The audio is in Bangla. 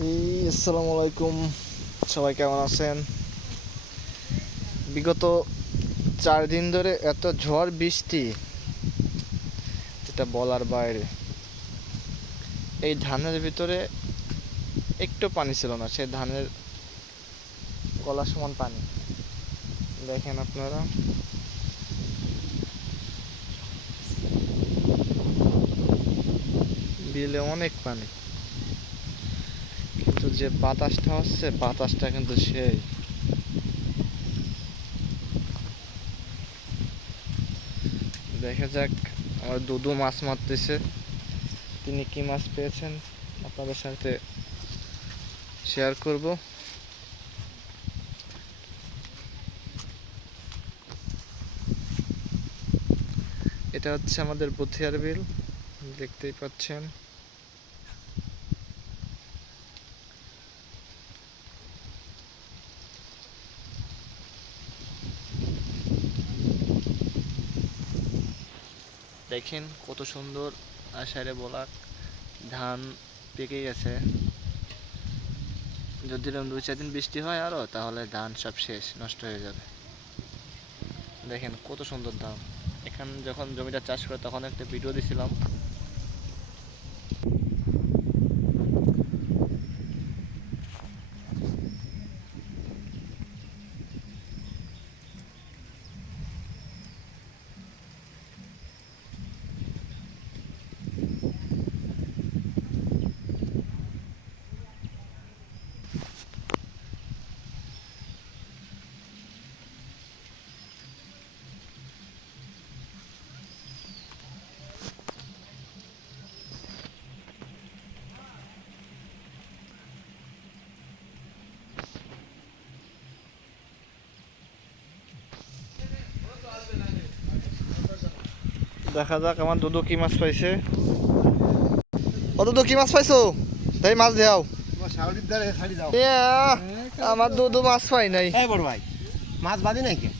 আসসালামু আলাইকুম, সবাই কেমন আছেন? বিগত 4 দিন ধরে এত ঝড় বৃষ্টি, এটা বলার বাইরে। এই ধানের ভিতরে একটু পানি ছিল না, সেই ধানের গলা সমান পানি। দেখেন আপনারা, বিলে অনেক পানি, কিন্তু যে বাতাসটা হচ্ছে, বাতাসটা কিন্তু সেই। দেখা যাক, আমার দুদু মাছ মারতেছে। তিনি কি মাছ পেয়েছেন আপনাদের সাথে শেয়ার করব। এটা হচ্ছে আমাদের বুথিয়ার বিল, দেখতেই পাচ্ছেন। দেখেন কত সুন্দর আষাঢ়ে বলা ধান পেকে গেছে। যদি এরকম 2-4 দিন বৃষ্টি হয় আরো, তাহলে ধান সব শেষ, নষ্ট হয়ে যাবে। দেখেন কত সুন্দর ধান। এখানে যখন জমিটা চাষ করে তখন একটা ভিডিও দিছিলাম। দেখা যাক আমার দুদু কি মাছ পাইছে। ও দুদু, কি মাছ পাইছো? তাই মাছ দেও। শাওরির দ্বারে ছাড়ি দাও। আমার দুদু মাছ পাই নাই। এই বড় ভাই, মাছ বাঁধি নাই কে?